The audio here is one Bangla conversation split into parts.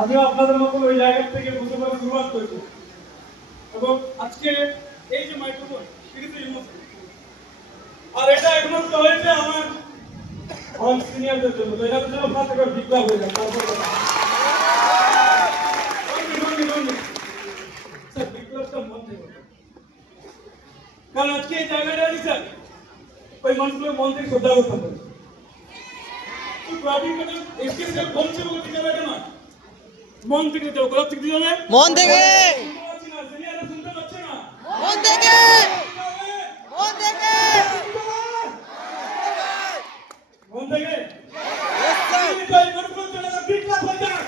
আমিও আপনাদের মতো ওই জায়গা থেকে বুঝতে পারা শুরুয়াত করেছি এবং আজকে এই যে মাইক্রোফোন কিন্তু ইমোশন আর এটা একমাত্র হয়েছে আমার অল সিনিয়রদের জন্য তো এটার জন্য আপনার থেকে বিপ্লব হয়ে যায় তারপর স্যার বিপ্লবটা মন থেকে কারণ আজকে এই জায়গাটা আছে স্যার ওই মানুষগুলোর মন থেকে শ্রদ্ধা করতে হবে তো ট্রাফিক মানে এসকে স্যার বলছে বলে দিতে হবে না মন থেকে দিতে হবে গলা থেকে দিতে হবে মন থেকে সিনিয়ররা শুনতে পাচ্ছে না মন থেকে মন থেকে মন থেকে यस सर এই মানুষগুলোর জন্য বিপ্লব হয়ে যাক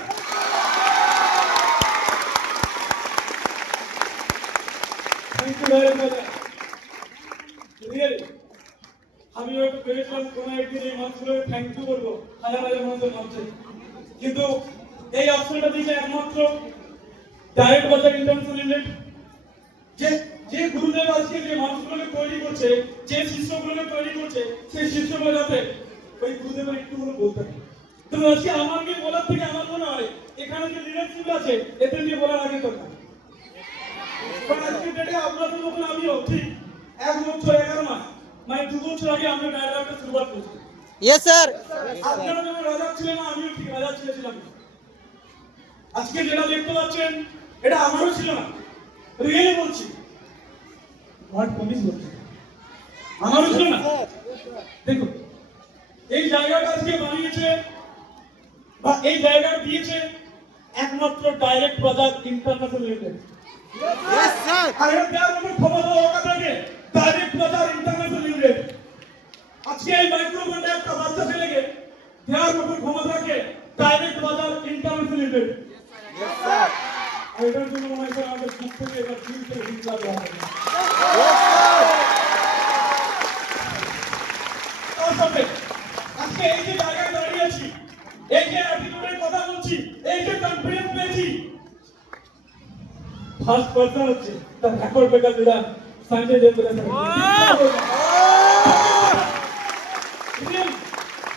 thank you very much really আমি হয়তো ভেবেছিলাম কোনো একদিন এই মানুষগুলোকে থ্যাংক ইউ বলবো হাজার হাজার মানুষের মধ্যে কিন্তু এই অপশনটা দিয়েছে একমাত্র ডাইরেক্ট বাজার ইন্টারন্যাশনাল লিমিটেড যে যে গুরুদেব আজকে যে মানুষগুলোকে তৈরি করছে যে শিষ্যগুলোকে তৈরি করছে সেই শিষ্যগুলো যাতে ওই গুরুদেবের একটু হলো বলতে পারে তো আজকে আমাকে বলার থেকে আমার মনে হয় এখানে যে লিডারশিপ আছে এদের নিয়ে বলার আগে দরকার কারণ আজকে ডেটে আপনাদের মতন আমিও ঠিক 1 বছর 11 মাস মানে 2 বছর আগে আমরা ডায়লগটা শুরুয়াত করেছি यस सर আপনারা যখন রাজা ছিলেন আমিও ঠিক রাজা ছিলাম আজকে যেটা দেখতে পাচ্ছেন এটা আমারও ছিল না রিয়েলি বলছি হোয়াট প্রমিস বলছি আমারও ছিল না দেখো এই জায়গাটা আজকে বানিয়েছে বা এই জায়গাটা দিয়েছে একমাত্র ডাইরেক্ট বাজার ইন্টারন্যাশনাল লিমিটেড यस सर আর এটা দেওয়ার মতো ক্ষমতা ওকা থাকে ডাইরেক্ট বাজার ইন্টারন্যাশনাল লিমিটেড আজকে এই মাইক্রোফোনটা একটা বাচ্চা ছেলেকে দেওয়ার মতো ক্ষমতা রাখে ডাইরেক্ট বাজার ইন্টারন্যাশনাল লিমিটেড यस सर আর এটার জন্য মনে হয় আমাদের বুক থেকে এবার দিন থেকে বিপ্লব হবে তার সাথে আজকে এই যে জায়গায় দাঁড়িয়ে আছি এই যে অ্যাটিটিউডের কথা বলছি এই যে কনফিডেন্স পেয়েছি ফার্স্ট পারসন হচ্ছে তার record breaker leader Sanjay Debra sir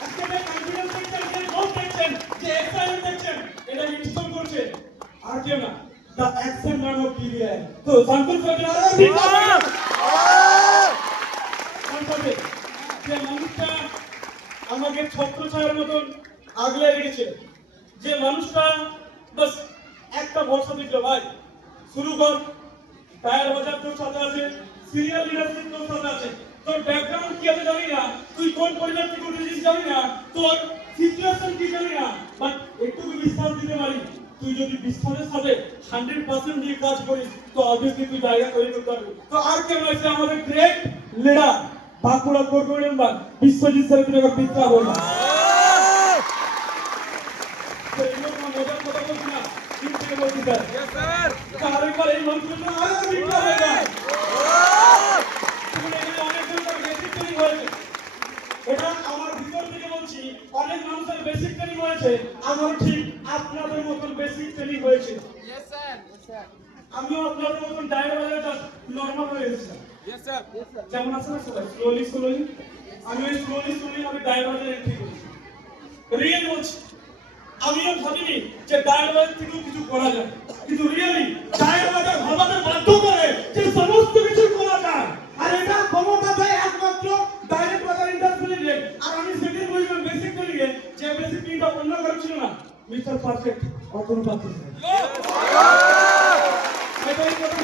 আজকে যে কনফিডেন্স দেখছেন যে গোল দেখছেন যে এক্সাইটমেন্ট দেখছেন এটা ইনস্টল করছে আর কেউ না দ্য অ্যাকশন ম্যান অফ টিভিআই তো সন্তোষ সরকার যে মানুষটা আমাকে ছত্র ছায়ার মতন আগলে রেখেছে যে মানুষটা বাস একটা ভরসা দিল ভাই শুরু কর টায়ার বাজার তোর সাথে আছে সিরিয়াল লিডারশিপ তোর সাথে আছে তোর ব্যাকগ্রাউন্ড কি আছে জানি না তুই কোন পরিবার থেকে উঠেছিস জানি না তোর সিচুয়েশন কি জানি না বাট একটু বিশ্বাস দিতে পারি তুই যদি বিশ্বাসের সাথে 100% দিয়ে কাজ করিস তো অবভিয়াসলি তুই জায়গা তৈরি করতে পারবি তো আর কেউ নয় আমাদের গ্রেট লিডার বাঁকুড়া কর্পোরেট বা বিশ্বজিৎ স্যার তুমি একটা পিকচার বলবা তো এগুলো কোনো মজার কথা বলছি না ঠিক থেকে বলছি স্যার यस सर আরেকবার এই মানুষগুলো আরো বিপ্লব হয়ে যায় তুমি এখানে অনেকজন তার বেসিক ট্রেনিং হয়েছে এটা আমার ভিতর থেকে বলছি অনেক মানুষের বেসিক ট্রেনিং হয়েছে আমার ঠিক আপনাদের মতন বেসিক ট্রেনিং হয়েছে यस सर আমিও আপনাদের মতন ডায়লগ জাস্ট নরমাল হয়ে গেছি यस सर যেমন আছে না সবাই স্লোলি আমি ওই স্লোলি আমি ডায়লগে এন্ট্রি করেছি রিয়েল বলছি আমিও ভাবিনি যে ডায়লগ থেকে কিছু করা যায় কিন্তু রিয়েলি ডায়লগে ভাবাতে বাধ্য করে যে সমস্ত কিছু করা যায় আর এটা ক্ষমতা দেয় একমাত্র ডাইরেক্ট বাজার ইন্ডাস্ট্রি আর আমি সেকেন্ড বলবো বেসিক করে যে বেসিক তিনটা অন্য কারো ছিল না মিস্টার পারফেক্ট অতন পাত্র এটাই কথা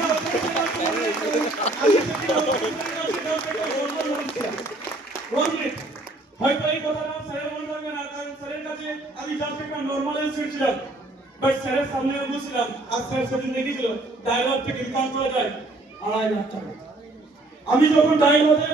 হয়তো এই কথাটা স্যারের মনে থাকবে না কারণ স্যারের কাছে আমি জাস্ট একটা নর্মাল স্টুডেন্ট ছিলাম বাট স্যারের সামনে বসেছিলাম আর স্যার সেদিন দেখেছিল ডায়লগ থেকে ইনকাম করা যায় 2.5 লাখ টাকা আমি যখন ডায়লগে